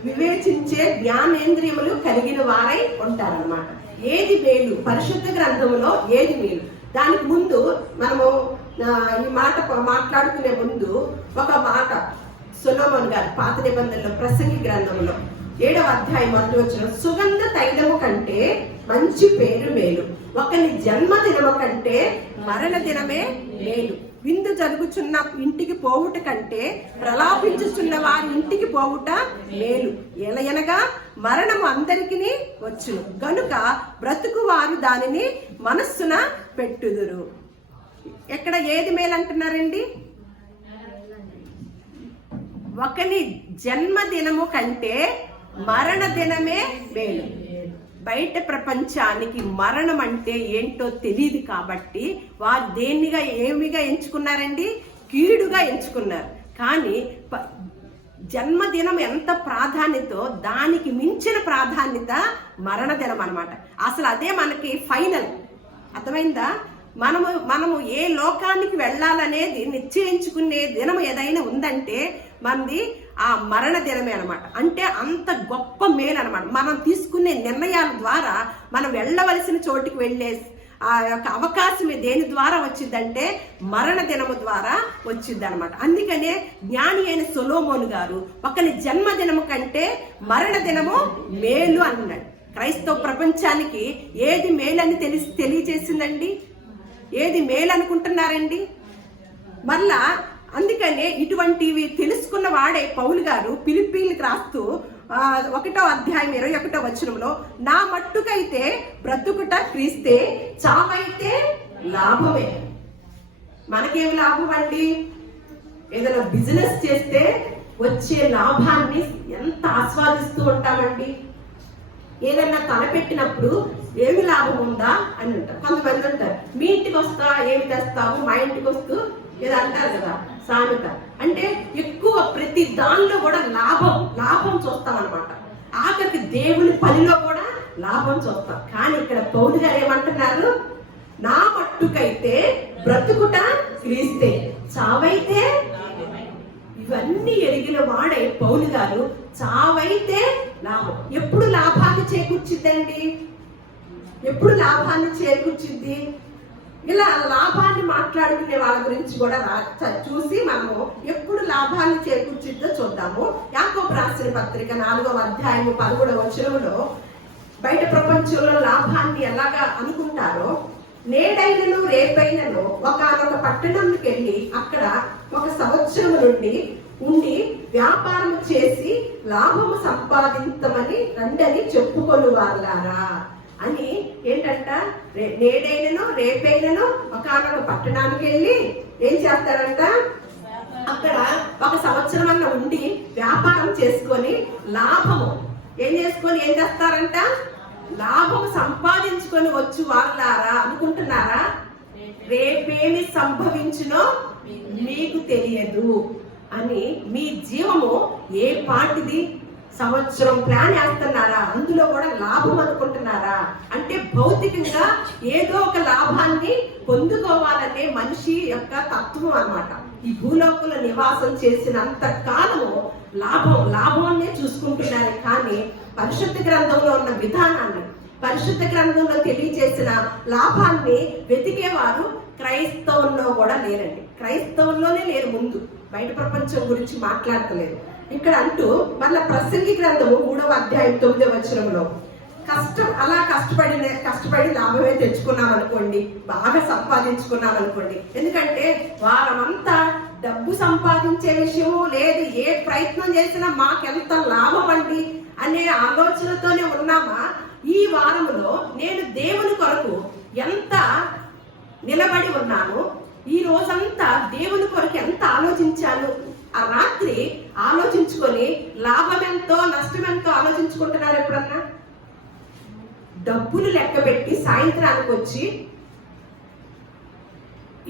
వివేచించే జ్ఞానేంద్రియములు కలిగిన వారై ఉంటారన్నమాట. ఏది మేలు, పరిశుద్ధ గ్రంథంలో ఏది మేలు? దానికి ముందు మనము ఈ మాట మాట్లాడుకునే ముందు ఒక మాట సొలొమోను గారు పాత నిబంధనలో ప్రసంగి గ్రంథంలో 7వ అధ్యాయం 1వ వచనం, సుగంధ తైలము కంటే మంచి పేరు మేలు, ఒకని జన్మదినము కంటే మరణ దినమే మేలు, విందు జరుగుచున్న ఇంటికి పోవుట కంటే ప్రలాపించుచున్న వారి ఇంటికి పోవుట మేలు, ఎలయనగా మరణము అందరికీ వచ్చును గనుక బ్రతుకు వారు దానిని మనస్సున పెట్టుదురు. ఎక్కడ ఏది మేలు అంటున్నారండి? ఒకని జన్మదినము కంటే మరణ దినమే మేలు. బయట ప్రపంచానికి మరణం అంటే ఏంటో తెలియదు కాబట్టి వారు దేన్నిగా ఏమిగా ఎంచుకున్నారండి? కీడుగా ఎంచుకున్నారు. కానీ జన్మదినం ఎంత ప్రాధాన్యతో దానికి మించిన ప్రాధాన్యత మరణదినం అన్నమాట. అసలు అదే మనకి ఫైనల్. అర్థమైందా? మనము ఏ లోకానికి వెళ్ళాలనేది నిశ్చయించుకునే దినం ఏదైనా ఉందంటే మనది ఆ మరణ దినమే అనమాట. అంటే అంత గొప్ప మేలు అనమాట. మనం తీసుకునే నిర్ణయాల ద్వారా మనం వెళ్ళవలసిన చోటుకి వెళ్ళే ఆ యొక్క అవకాశం దేని ద్వారా వచ్చిందంటే మరణ దినము ద్వారా వచ్చింది అనమాట. అందుకనే జ్ఞాని అయిన సొలొమోను గారు ఒకని జన్మదినము కంటే మరణ దినము మేలు అన్నాడు. క్రైస్తవ ప్రపంచానికి ఏది మేలు అని తెలియజేసిందండి? ఏది మేలు అనుకుంటున్నారండి? మళ్ళా అందుకనే ఇటువంటివి తెలుసుకున్న వాడే పౌలు గారు ఫిలిప్పీలకు రాస్తూ 1వ అధ్యాయం 21వ వచనంలో, నా మట్టుకైతే బ్రతుకుట క్రీస్తే, చావైతే లాభమే. మనకేమి లాభం అండి? ఏదైనా బిజినెస్ చేస్తే వచ్చే లాభాన్ని ఎంత ఆస్వాదిస్తూ ఉంటామండి. ఏదన్నా తలపెట్టినప్పుడు ఏమి లాభం ఉందా అని అంటారు. కొంతమంది అంటారు, మీ ఇంటికి వస్తా ఏమి తెస్తావు, మా ఇంటికి వస్తూ ఏదో అంటారు కదా సామెత. అంటే ఎక్కువ ప్రతి దానిలో కూడా లాభం చూస్తాం అనమాట. ఆఖరికి దేవుని పనిలో కూడా లాభం చూస్తాం. కానీ ఇక్కడ పౌలు గారు ఏమంటున్నారు? నా మట్టుకైతే బ్రతుకుట క్రీస్తే, చావైతే. ఇవన్నీ ఎరిగిన వాడే పౌలు గారు చావైతే లాభం. ఎప్పుడు లాభాన్ని చేకూర్చిద్దండి? ఎప్పుడు లాభాన్ని చేకూర్చింది? ఇలా లాభాన్ని మాట్లాడుకునే వాళ్ళ గురించి కూడా చూసి మనము ఎప్పుడు లాభాన్ని చేకూర్చిద్దో చూద్దాము. యాకోబు రాసిన పత్రిక 4వ అధ్యాయము 11వ వచనంలో బయట ప్రపంచంలో లాభాన్ని ఎలాగా అనుకుంటారో, నేడైనను రేపైనను ఒకానొక పట్టణంకి వెళ్ళి అక్కడ 1 సంవత్సరం నుండి ఉండి వ్యాపారం చేసి లాభము సంపాదించమని రండని చెప్పుకొని వాళ్ళారా అని. ఏంటంట? నేడైనను రేపైనను ఒకానొక పట్టణానికి వెళ్ళి ఏం చేస్తారంట? అక్కడ 1 సంవత్సరం అన్న ఉండి వ్యాపారం చేసుకొని లాభము ఏం చేస్తారంట? లాభం సంపాదించుకొని వచ్చి వాళ్ళారా అనుకుంటున్నారా? రేపేమి సంభవించునో మీకు తెలియదు అని. మీ జీవము ఏ పాటిది? సంవత్సరం ప్లాన్ వేస్తున్నారా? అందులో కూడా లాభం అనుకుంటున్నారా? అంటే భౌతికంగా ఏదో ఒక లాభాన్ని పొందుకోవాలనే మనిషి యొక్క తత్వం అన్నమాట. ఈ భూలోకంలో నివాసం చేసినంత కాలము లాభాన్నే చూసుకుంటున్నారు. కానీ పరిశుద్ధ గ్రంథంలో ఉన్న విధానాన్ని, పరిశుద్ధ గ్రంథంలో తెలియజేసిన లాభాన్ని వెతికేవారు క్రైస్తవంలో కూడా లేరండి. క్రైస్తవంలోనే లేరు. ముందు బయట ప్రపంచం గురించి మాట్లాడతలేదు. ఇక్కడ అంటూ మళ్ళా ప్రసంగి గ్రంథము 3వ అధ్యాయం 9వ వచనంలో అలా కష్టపడి లాభమే తెచ్చుకున్నాం అనుకోండి, బాగా సంపాదించుకున్నాం అనుకోండి. ఎందుకంటే వారమంతా డబ్బు సంపాదించే విషయము లేదు, ఏ ప్రయత్నం చేసినా మాకెంత లాభం అండి అనే ఆలోచనతోనే ఉన్నామా? ఈ వారములో నేను దేవుని కొరకు ఎంత నిలబడి ఉన్నాను, ఈ రోజంతా దేవుని కొరకు ఎంత ఆలోచించాను, ఆ రాత్రి ఆలోచించుకొని లాభం ఎంతో నష్టం ఎంతో ఆలోచించుకుంటున్నారు ఎప్పుడన్నా? డబ్బులు లెక్క పెట్టి సాయంత్రానికి వచ్చి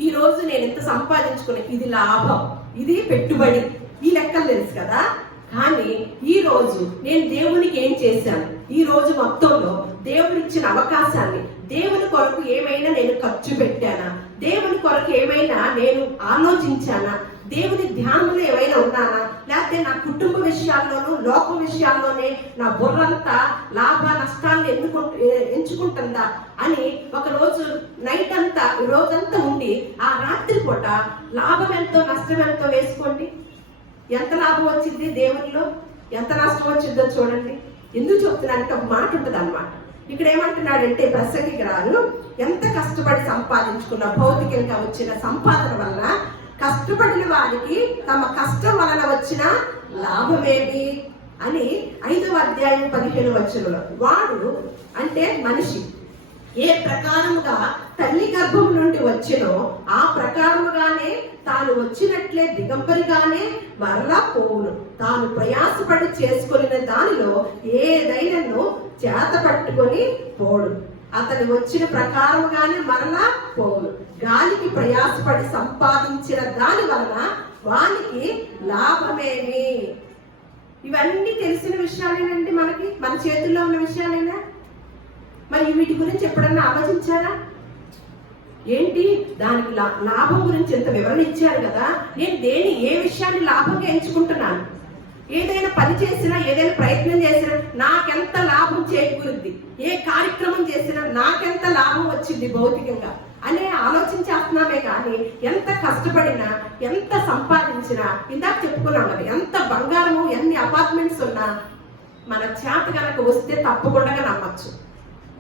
ఈ రోజు నేను ఎంత సంపాదించుకున్నా, ఇది లాభం, ఇది పెట్టుబడి, ఈ లెక్కలు తెలుసు కదా. కానీ ఈ రోజు నేను దేవునికి ఏం చేశాను, ఈ రోజు మొత్తంలో దేవుడు ఇచ్చిన అవకాశాన్ని దేవుని కొరకు ఏమైనా నేను ఖర్చు పెట్టానా, దేవుని కొరకు ఏమైనా నేను ఆలోచించానా, దేవుని ధ్యానంలో ఏమైనా ఉన్నానా, లేకపోతే నా కుటుంబ విషయాల్లోనూ లోక విషయాల్లోనే నా బుర్రంతా లాభ నష్టాలను ఎంచుకుంటుందా అని ఒక రోజు నైట్ అంతా రోజంతా ఉండి ఆ రాత్రి పూట లాభం ఎంతో నష్టం ఎంతో వేసుకోండి. ఎంత లాభం వచ్చింది దేవునిలో, ఎంత నష్టం వచ్చిందో చూడండి. ఎందుకు చెప్తున్నానంటే ఒక మాట ఉంటుంది అన్నమాట. ఇక్కడ ఏమంటున్నాడంటే ప్రసంగి గారు, ఎంత కష్టపడి సంపాదించుకున్న భౌతికంగా వచ్చిన సంపాదన వల్ల కష్టపడిన వారికి తమ కష్టం వలన వచ్చిన లాభమేమి అని 5వ అధ్యాయం 15వ వచనంలో, వాడు అంటే మనిషి ఏ ప్రకారముగా తల్లి గర్భం నుండి వచ్చినో ఆ ప్రకారముగానే తాను వచ్చినట్లే దిగంబరిగానే మరలా పోవును. తాను ప్రయాసపడి చేసుకున్న దానిలో ఏదైనాను చేత పట్టుకొని పోడు. అతని వచ్చిన ప్రకారముగానే మరలా పోవును. గాలికి ప్రయాసపడి సంపాదించిన దాని వలన వానికి లాభమేమి? ఇవన్నీ తెలిసిన విషయాలేనండి, మనకి మన చేతుల్లో ఉన్న విషయాలేనా? మరి వీటి గురించి ఎప్పుడన్నా ఆలోచించారా? ఏంటి దానికి లాభం గురించి ఎంత వివరణ ఇచ్చారు కదా. నేను ఏ విషయాన్ని లాభంగా ఎంచుకుంటున్నాను? ఏదైనా పని చేసినా, ఏదైనా ప్రయత్నం చేసినా నాకెంత లాభం చేకూరుద్ది, ఏ కార్యక్రమం చేసినా నాకెంత లాభం వచ్చింది భౌతికంగా అనే ఆలోచించేస్తున్నామే. కానీ ఎంత కష్టపడినా, ఎంత సంపాదించినా, ఇందాక చెప్పుకున్నాం కదా, ఎంత బంగారము, ఎన్ని అపార్ట్మెంట్స్ ఉన్నా మన చేత కనుక వస్తే తప్పకుండా నమ్మచ్చు.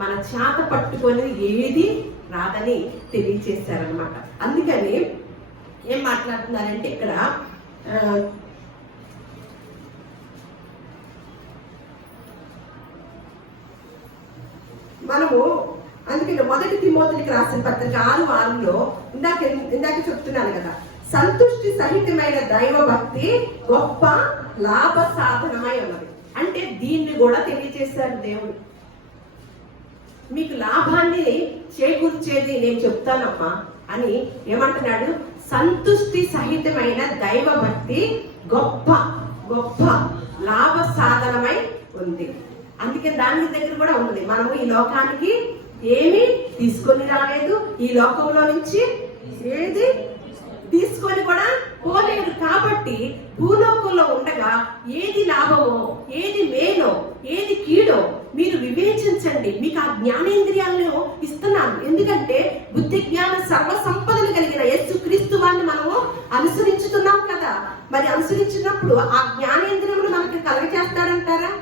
మన చేత పట్టుకొని ఏది రాదని తెలియచేశారనమాట. అందుకని ఏం మాట్లాడుతున్నారంటే ఇక్కడ మనము అందుకని 1 తిమోతికి రాసిన పత్రిక 6:6లో ఇందాక చెప్తున్నాను కదా, సంతుష్టి సహితమైన దైవ భక్తి గొప్ప లాభ సాధనమై ఉన్నది. అంటే దీన్ని కూడా తెలియజేశారు దేవుడు. మీకు లాభాన్ని చేకూర్చేది నేను చెప్తానమ్మా అని ఏమంటున్నాడు? సంతుష్టి సహితమైన దైవ భక్తి గొప్ప గొప్ప లాభ సాధనమై ఉంది. అందుకే దాని దగ్గర కూడా ఉంది. మనము ఈ లోకానికి ఏమి తీసుకొని రాలేదు, ఈ లోకంలో నుంచి ఏది తీసుకొని కూడా పోలేదు. కాబట్టి భూలోకంలో ఉండగా ఏది లాభమో, ఏది మేలో, ఏది కీడో మీరు వివేచించండి. మీకు ఆ జ్ఞానేంద్రియాలను ఇస్తున్నాను. ఎందుకంటే బుద్ధి జ్ఞాన సర్వ సంపదలు కలిగిన యేసు క్రీస్తు వారిని మనము అనుసరించుతున్నాం కదా. మరి అనుసరించినప్పుడు ఆ జ్ఞానేంద్రియములు మనకి కలగచేస్తాడంటారా?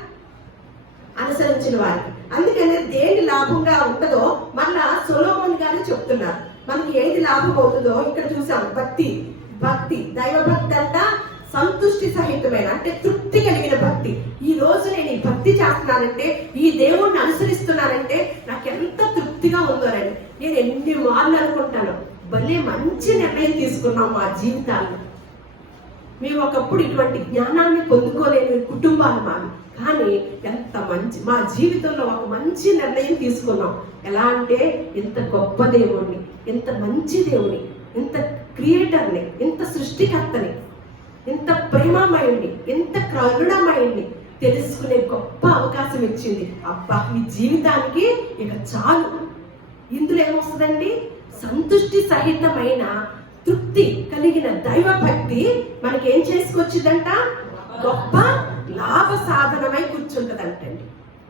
అనుసరించిన వారికి. అందుకనే దేని లాభంగా ఉంటుందో మళ్ళా సొలొమోను గారు చెప్తున్నారు. మనకి ఏది లాభం అవుతుందో ఇక్కడ చూసాం. భక్తి దైవ భక్తి అంట సంతుష్టి సహితమైన, అంటే తృప్తి కలిగిన భక్తి. ఈ రోజు నేను ఈ భక్తి చేస్తున్నానంటే, ఈ దేవుణ్ణి అనుసరిస్తున్నానంటే నాకు ఎంత తృప్తిగా ఉందోనండి. నేను ఎన్ని మార్లు అనుకుంటాను, భలే మంచి నిర్ణయం తీసుకున్నాం మా జీవితాల్లో. మేము ఒకప్పుడు ఇటువంటి జ్ఞానాన్ని పొందుకోలేని కుటుంబాలు మావి, కానీ ఎంత మంచి మా జీవితంలో ఒక మంచి నిర్ణయం తీసుకున్నాం. ఎలా అంటే ఇంత గొప్ప దేవుణ్ణి, ఇంత మంచి దేవుని, ఇంత క్రియేటర్ని, ఇంత సృష్టికర్తని, ఇంత ప్రేమమయుణ్ణి, ఇంత కరుణమయుణ్ణి తెలుసుకునే గొప్ప అవకాశం ఇచ్చింది. అబ్బా, ఈ జీవితానికి ఇక చాలు. ఇందులో ఏమొస్తుందండి? సంతుష్టి సహితమైన తృప్తి కలిగిన దైవభక్తి మనకేం చేసుకొచ్చిందంట? గొప్ప లాభ సాధనమై కూర్చుంటదంటండి.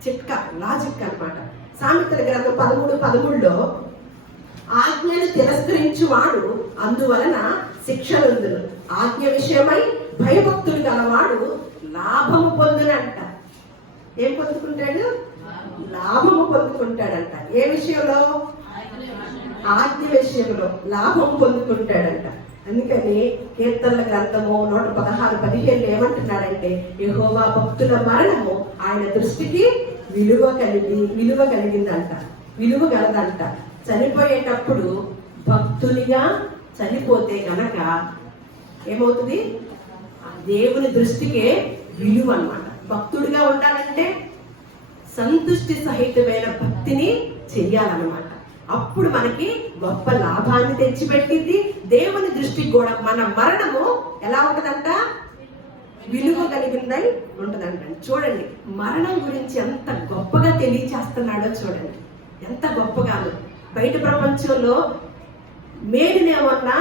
చిట్కా, లాజిక్ అన్నమాట. సామెతల గ్రంథం 13:13లో ఆజ్ఞను తిరస్కరించువాడు అందువలన శిక్షనుందును, ఆజ్ఞ విషయమై భయభక్తులు గలవాడు లాభము పొందునంట. ఏం పొందుకుంటాడు? లాభము పొందుకుంటాడంట. ఏ విషయంలో? ఆజ్ఞ విషయంలో లాభం పొందుకుంటాడంట. అందుకని కీర్తనల గ్రంథము 116:15 ఏమంటున్నాడంటే, యెహోవా భక్తుల మరణము ఆయన దృష్టికి విలువ కలిగిందంట, విలువ గలదంట. చనిపోయేటప్పుడు భక్తునిగా చనిపోతే గనక ఏమవుతుంది? దేవుని దృష్టికే విలువ అన్నమాట. భక్తుడిగా ఉండాలంటే సంతుష్టి సహితమైన భక్తిని చెయ్యాలన్నమాట. అప్పుడు మనకి గొప్ప లాభాన్ని తెచ్చిపెట్టింది. దేవుని దృష్టికి కూడా మన మరణము ఎలా ఉంటదంట? విలువ కలిగిందై ఉంటదంట. చూడండి, మరణం గురించి ఎంత గొప్పగా తెలియచేస్తున్నాడో చూడండి, ఎంత గొప్పగాను. బయట ప్రపంచంలో మేలునేమన్నా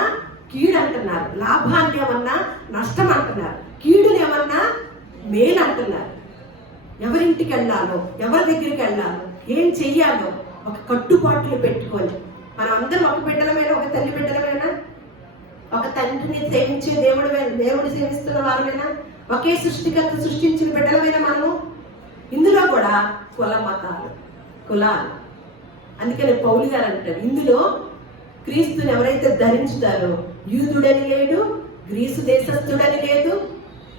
కీడు అంటున్నారు, లాభాన్ని ఏమన్నా నష్టం అంటున్నారు, కీడునేమన్నా మేలు అంటున్నారు. ఎవరింటికి వెళ్ళాలో, ఎవరి దగ్గరికి వెళ్ళాలో, ఏం చెయ్యాలో ఒక కట్టుబాట్లు పెట్టుకొని, మనం అందరం ఒక బిడ్డలమైనా, ఒక తల్లి బిడ్డలమైనా, ఒక తండ్రిని సేవించే దేవుడు సేవిస్తున్న వారమైనా, ఒకే సృష్టికర్త సృష్టించిన బిడ్డలమైనా మనము. ఇందులో కూడా కుల మతాలు, కులాలు. అందుకని పౌలు గారు అంటారు, ఇందులో క్రీస్తుని ఎవరైతే ధరించుతారో యూదుడని లేడు, గ్రీసు దేశస్థుడని లేదు,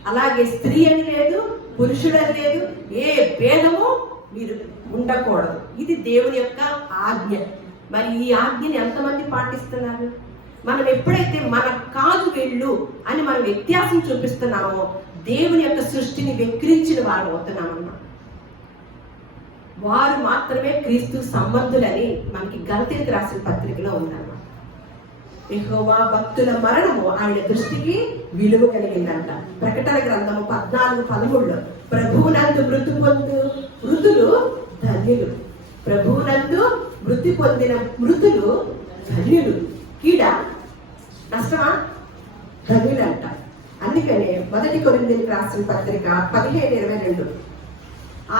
అలాగే స్త్రీ అని లేదు, పురుషుడని లేదు, ఏ భేదము మీరు ఉండకూడదు. ఇది దేవుని యొక్క ఆజ్ఞ. మరి ఈ ఆజ్ఞని ఎంతమంది పాటిస్తున్నారు? మనం ఎప్పుడైతే మన కాదు వెళ్ళు అని మనం వ్యత్యాసం చూపిస్తున్నామో దేవుని యొక్క సృష్టిని వెక్కిరించిన వారు అవుతున్నామన్నమాట. వారు మాత్రమే క్రీస్తు సంబంధులని మనకి గలతీయులకు రాసిన పత్రికలో ఉందన్నమాట. యెహోవా భక్తుల మరణము ఆయన దృష్టికి విలువ కలిగిందంట. ప్రకటన గ్రంథము 14:13లో ప్రభువునందు మృతులు ధన్యులు, ప్రభువునందు మృతి పొందిన మృతులు ధన్యులు. కీడ నష్టమా? ధన్యులంట. అందుకనే 1 కొరింథీయులకు రాసిన పత్రిక 15:22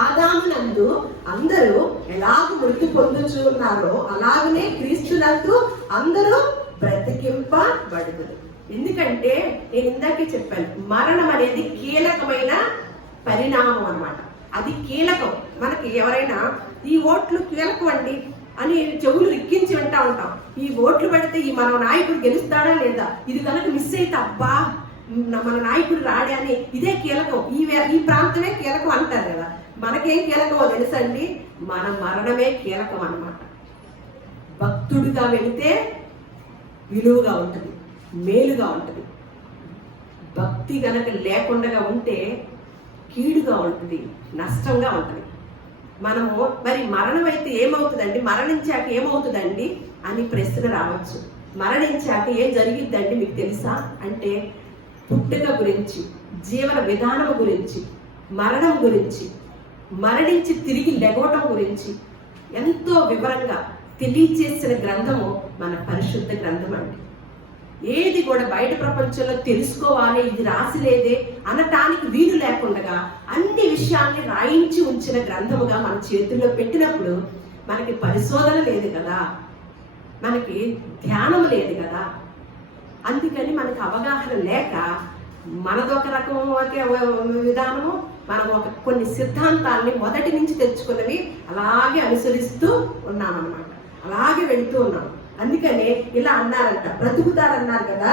ఆదామునందు అందరూ ఎలాగ మృతి పొందుచున్నారో అలాగనే క్రీస్తునందు అందరూ బ్రతికింపబడుదురు. ఎందుకంటే నేను ఇందాకే చెప్పాను, మరణం అనేది కీలకమైన పరిణామం అన్నమాట. అది కీలకం. మనకి ఎవరైనా ఈ ఓట్లు కీలకం అండి అని చెవులు రిక్కించి వింటా ఉంటాం. ఈ ఓట్లు పడితే ఈ మన నాయకుడు గెలుస్తాడా లేదా, ఇది కనుక మిస్ అయితే అబ్బా మన నాయకుడు రాడే అని, ఇదే కీలకం, ఈ ప్రాంతమే కీలకం అంటారు కదా. మనకేం కీలకమో తెలుసండి? మన మరణమే కీలకం అన్నమాట. భక్తుడిగా వెళితే విలువగా ఉంటుంది, మేలుగా ఉంటుంది. భక్తి గనక లేకుండా ఉంటే కీడుగా ఉంటుంది, నష్టంగా ఉంటుంది. మనము మరి మరణం అయితే ఏమవుతుందండి, మరణించాక ఏమవుతుందండి అని ప్రశ్న రావచ్చు. మరణించాక ఏం జరిగిద్దండి మీకు తెలుసా అంటే, పుట్టుక గురించి, జీవన విధానం గురించి, మరణం గురించి, మరణించి తిరిగి లెగవటం గురించి ఎంతో వివరంగా తెలియచేసిన గ్రంథము మన పరిశుద్ధ గ్రంథం అండి. ఏది కూడా బయట ప్రపంచంలో తెలుసుకోవాలి, ఇది రాసిలేదే అనటానికి వీలు లేకుండా అన్ని విషయాల్ని రాయించి ఉంచిన గ్రంథముగా మన చేతుల్లో పెట్టినప్పుడు మనకి పరిశోధన లేదు కదా, మనకి ధ్యానం లేదు కదా. అందుకని మనకి అవగాహన లేక మనదొక రకం విధానము, మనం కొన్ని సిద్ధాంతాలని మొదటి నుంచి తెచ్చుకున్నవి అలాగే అనుసరిస్తూ ఉన్నామన్నమాట, అలాగే వెళుతూ ఉన్నాం. అందుకనే ఇలా అన్నారంట, బ్రతుకుతారన్నారు కదా.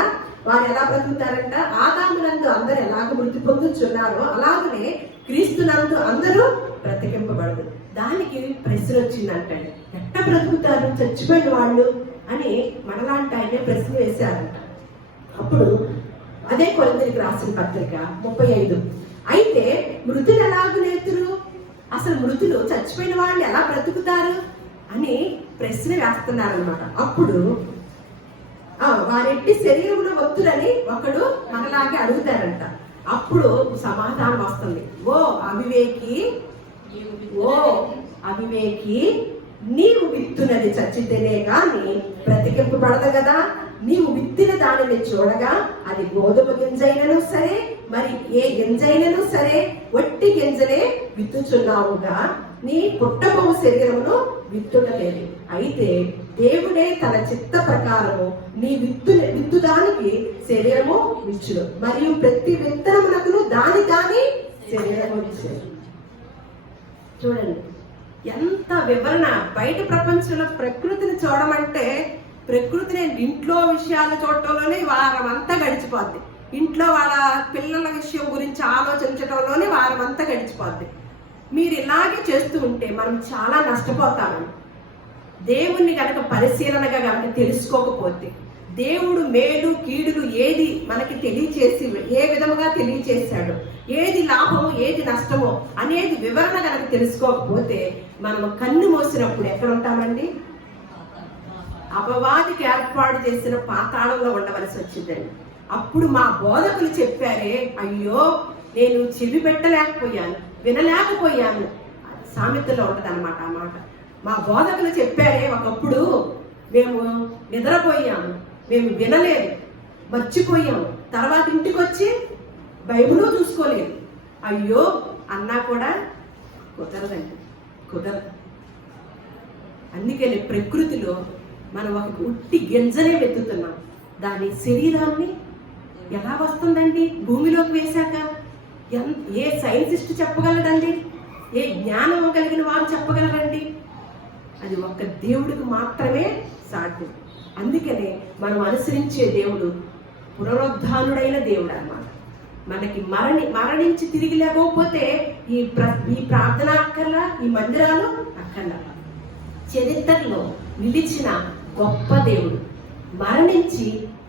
వారు ఎలా బ్రతుకుతారంట? ఆదామునందు అందరూ ఎలాగ మృతి పొందుచున్నారో అలాగనే క్రీస్తునందు అందరూ బ్రతికింపబడదు. దానికి ప్రశ్న వచ్చిందంటండి, ఎట్లా బ్రతుకుతారు చచ్చిపోయిన వాళ్ళు అని మనలాంటి ఆయనే ప్రశ్న వేశారంట. అప్పుడు అదే కొరింథీయులకు రాసిన పత్రిక 35 అయితే మృతులు ఎలాగూ లేతురు, అసలు మృతులు చచ్చిపోయిన వాళ్ళు ఎలా బ్రతుకుతారు అని ప్రశ్న వేస్తున్నారనమాట. అప్పుడు వారెట్టి శరీరంలో వత్తులని ఒకడు మనలాగే అడుగుతారంట. అప్పుడు సమాధానం వస్తుంది. ఓ అవివేకి, ఓ అవివేకి, నీవు విత్తునది చచ్చితేనే గాని బ్రతికింపబడదు కదా. నీవు విత్తిన దానిని చూడగా అది గోధుమ గింజైనను సరే, మరి ఏ గింజైనను సరే వట్టి గింజలే విత్తుచున్నావుగా, నీ పుట్టబోవు శరీరమును విత్తుటలేదు. అయితే దేవుడే తన చిత్త ప్రకారము నీ విత్తుదానికి శరీరము ఇచ్చును, మరియు ప్రతి విత్తనమునకును దాని శరీరము ఇచ్చును. చూడండి ఎంత వివరణ. బయట ప్రపంచంలో ప్రకృతిని చూడమంటే, ప్రకృతిని ఇంట్లో విషయాలు చూడటంలోనే వారం అంతా గడిచిపోద్ది. ఇంట్లో వాళ్ళ పిల్లల విషయం గురించి ఆలోచించడంలోనే వారం అంతా గడిచిపోద్ది. మీరు ఇలాగే చేస్తూ ఉంటే మనం చాలా నష్టపోతామని. దేవుణ్ణి కనుక పరిశీలనగా కనుక తెలుసుకోకపోతే, దేవుడు మేలు కీడులు ఏది మనకి తెలియచేసి ఏ విధముగా తెలియచేశాడు, ఏది లాభమో ఏది నష్టమో అనేది వివరణ కనుక తెలుసుకోకపోతే మనం కన్ను మోసినప్పుడు ఎక్కడ ఉంటామండి? అపవాదికి ఏర్పాటు చేసిన పాతాళంలో ఉండవలసి వచ్చిందండి. అప్పుడు మా బోధకులు చెప్పారే, అయ్యో నేను చెవి పెట్టలేకపోయాను, వినలేకపోయాను. సామెతలో ఉంటది అనమాట ఆ మాట. మా బోధకులు చెప్పారే, ఒకప్పుడు మేము నిద్రపోయాము, మేము వినలేదు, మర్చిపోయాము, తర్వాత ఇంటికి వచ్చి బైబిల్ చూసుకోలేదు. అయ్యో అన్నా కూడా కుదరదండి, కుదరదు. అందుకని ప్రకృతిలో మనం ఒక ఉట్టి గింజనే వెతుకుతున్నాం. దాని శరీరాన్ని ఎలా వస్తుందండి భూమిలోకి వేశాక? ఏ సైంటిస్ట్ చెప్పగలడండి? ఏ జ్ఞానం కలిగిన వారు చెప్పగలరండి? అది ఒక్క దేవుడికి మాత్రమే సాధ్యం. అందుకనే మనం అనుసరించే దేవుడు పునరుద్ధానుడైన దేవుడు అన్నమాట. మనకి మరణించి తిరిగి లేకపోతే ఈ ప్రార్థన అక్కర్లా, ఈ మందిరాలు అక్కర్లా. చరిత్రలో నిలిచిన గొప్ప దేవుడు, మరణించి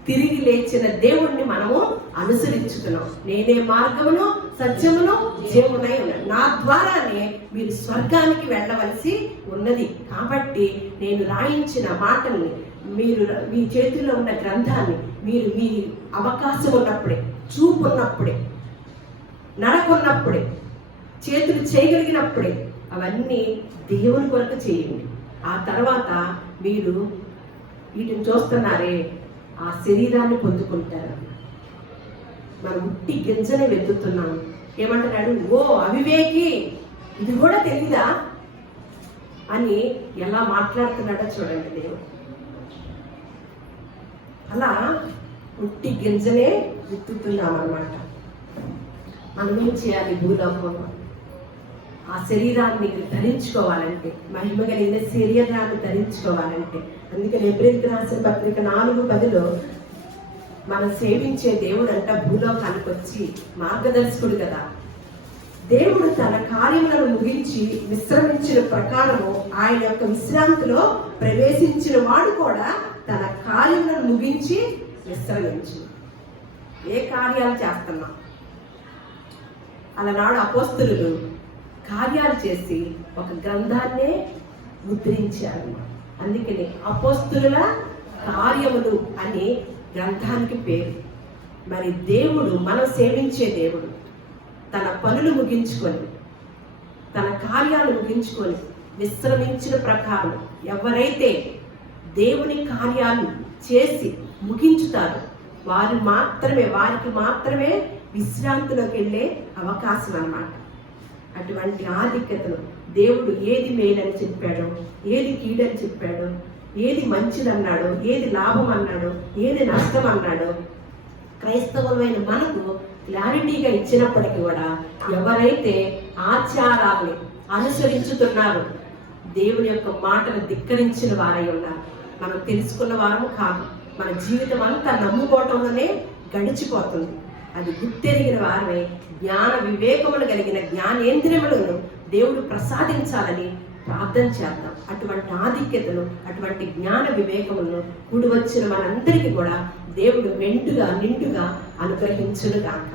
తిరిగి లేచిన దేవుణ్ణి మనము అనుసరించుతున్నాం. నేనే మార్గమును సత్యమును జీవమునై ఉన్నాను, నా ద్వారానే మీరు స్వర్గానికి వెళ్ళవలసి ఉన్నది. కాబట్టి నేను రాయించిన మాటల్ని మీరు మీ చేతుల్లో ఉన్న గ్రంథాన్ని మీరు మీ అవకాశం ఉన్నప్పుడే, చూపు ఉన్నప్పుడే, నడకున్నప్పుడే, చేతులు చేయగలిగినప్పుడే అవన్నీ దేవుని కొరకు చేయండి. ఆ తర్వాత మీరు వీటిని చూస్తున్నారే, ఆ శరీరాన్ని పొందుకుంటారు. మనం ఉట్టి గింజనే వెతుకుతున్నాం. ఏమంటున్నాడు? ఓ అవివేకి, ఇది కూడా తెలీదా అని ఎలా మాట్లాడుతున్నాడో చూడండి దేవుడు. అలా ఉట్టి గింజనే వెతుకుతున్నాం అన్నమాట. మనం ఏం చేయాలి? భూలోకంలో ఆ శరీరాన్ని ధరించుకోవాలంటే, మహిమ కలిగిన శరీరాన్ని ధరించుకోవాలంటే, అందుకని హెబ్రీయులకు రాసిన పత్రిక 4:10 మనం సేవించే దేవుడు అంట భూలోకానికి వచ్చి మార్గదర్శకుడు కదా. దేవుడు తన కార్యములను ముగించి విశ్రమించిన ప్రకారము ఆయన యొక్క విశ్రాంతిలో ప్రవేశించిన వాడు కూడా తన కార్యములను ముగించి విశ్రమించు. ఏ కార్యాలు చేస్తున్నాం? అలనాడు అపోస్తలులు కార్యాలు చేసి ఒక గ్రంథాన్నే ముద్రించారు. అందుకని అపోస్తలుల కార్యములు అని గ్రంథానికి పేరు. మరి దేవుడు, మనం సేవించే దేవుడు తన పనులు ముగించుకొని, తన కార్యాలు ముగించుకొని విశ్రమించిన ప్రకారం ఎవరైతే దేవుని కార్యాలు చేసి ముగించుతారో వారికి మాత్రమే విశ్రాంతిలోకి వెళ్ళే అవకాశం అన్నమాట. అటువంటి ఆధిక్యతను దేవుడు ఏది మేలని చెప్పాడో, ఏది కీడని చెప్పాడో, ఏది మంచిదన్నాడో, ఏది లాభం అన్నాడో, ఏది నష్టం అన్నాడో క్రైస్తవులమైన మనకు క్లారిటీగా ఇచ్చినప్పటికీ కూడా ఎవరైతే ఆచారాన్ని అనుసరించుతున్నారో దేవుని యొక్క మాటను ధిక్కరించిన వారై ఉన్నారు. మనం తెలుసుకున్న వారము కాదు. మన జీవితం అంతా నమ్ముకోవటంలోనే గడిచిపోతుంది. అది గుర్తెరిగిన వారమే జ్ఞాన వివేకములు కలిగిన జ్ఞానేంద్రియములను దేవుడు ప్రసాదించాలని ప్రార్థన చేద్దాం. అటువంటి ఆధిక్యతను, అటువంటి జ్ఞాన వివేకములను కూడి వచ్చిన మనందరికీ కూడా దేవుడు నిండుగా అనుగ్రహించును గాక.